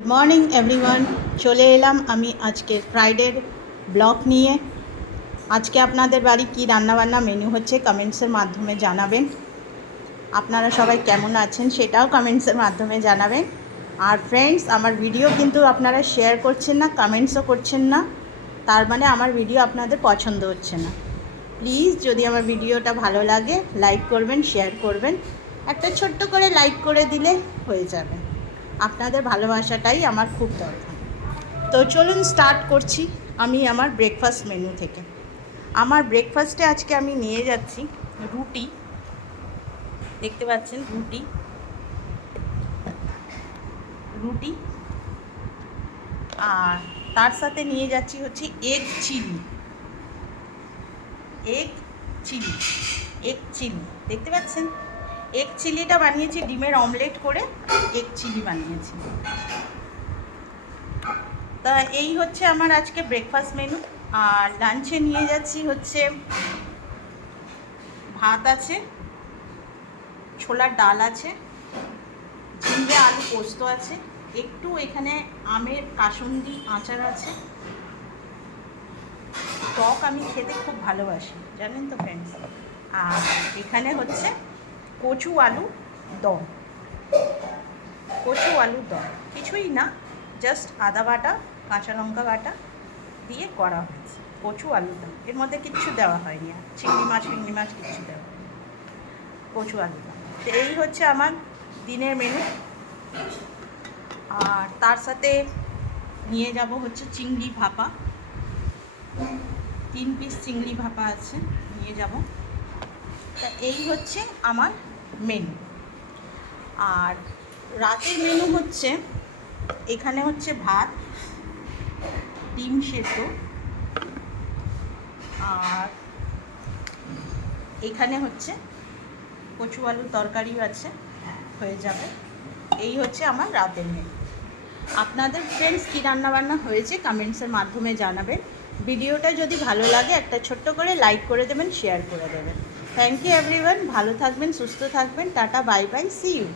Good morning everyone, চলে এলাম আমি আজকের ফ্রাইডের ব্লগ নিয়ে। আজকে আপনাদের বাড়ি কী রান্নাবান্না মেনু হচ্ছে কমেন্টসের মাধ্যমে জানাবেন। আপনারা সবাই কেমন আছেন সেটাও কমেন্টসের মাধ্যমে জানাবেন। আর ফ্রেন্ডস, আমার ভিডিও কিন্তু আপনারা শেয়ার করছেন না, কমেন্টসও করছেন না, তার মানে আমার ভিডিও আপনাদের পছন্দ হচ্ছে না। প্লিজ, যদি আমার ভিডিওটা ভালো লাগে লাইক করবেন, শেয়ার করবেন, একটা ছোট্ট করে লাইক করে দিলে হয়ে যাবে। আপনাদের ভালোবাসাটাই আমার খুব দরকার। তো চলুন স্টার্ট করছি আমি আমার ব্রেকফাস্ট মেনু থেকে। আমার ব্রেকফাস্টে আজকে আমি নিয়ে যাচ্ছি রুটি, দেখতে পাচ্ছেন রুটি রুটি আর তার সাথে নিয়ে যাচ্ছি হচ্ছে egg chilli. Egg chilli egg chilli দেখতে পাচ্ছেন, এগ চিলিটা বানিয়েছি ডিমের অমলেট করে, এগ চিলি বানিয়েছি। তা এই হচ্ছে আমার আজকে ব্রেকফাস্ট মেনু। আর লাঞ্চে নিয়ে যাচ্ছি হচ্ছে ভাত আছে, ছোলার ডাল আছে, ঝিঙে আলু পোস্ত আছে, একটু এখানে আমের কাসুন্দি আচার আছে। টক আমি খেতে খুব ভালোবাসি, জানেন তো ফ্রেন্ডস। আর এখানে হচ্ছে কচু আলু দম। কচু আলুর দম কিছুই না, জাস্ট আদা বাটা, কাঁচা লঙ্কা বাটা দিয়ে করা হয়েছে কচু আলুর দম। এর মধ্যে কিচ্ছু দেওয়া হয়নি, আর চিংড়ি মাছ কিচ্ছু দেওয়া হয়নি, কচু আলুর দম। তো এই হচ্ছে আমার দিনের মেনু। আর তার সাথে নিয়ে যাব হচ্ছে চিংড়ি ভাপা, 3 পিস চিংড়ি ভাপা আছে, নিয়ে যাব। তা এই হচ্ছে আমার মেনু। আর রাতের মেনু হচ্ছে এখানে হচ্ছে ভাত, ডিম সেদ্ধ, আর এখানে হচ্ছে কচু আলুর তরকারিও আছে, হয়ে যাবে। এই হচ্ছে আমার রাতের মেনু। আপনাদের ফ্রেন্ডস কী রান্নাবান্না হয়েছে কমেন্টসের মাধ্যমে জানাবেন। ভিডিওটা যদি ভালো লাগে একটা ছোট্ট করে লাইক করে দেবেন, শেয়ার করে দেবেন। থ্যাংক ইউ এভরিওয়ান, ভালো থাকবেন, সুস্থ থাকবেন, tata, bye bye, see you.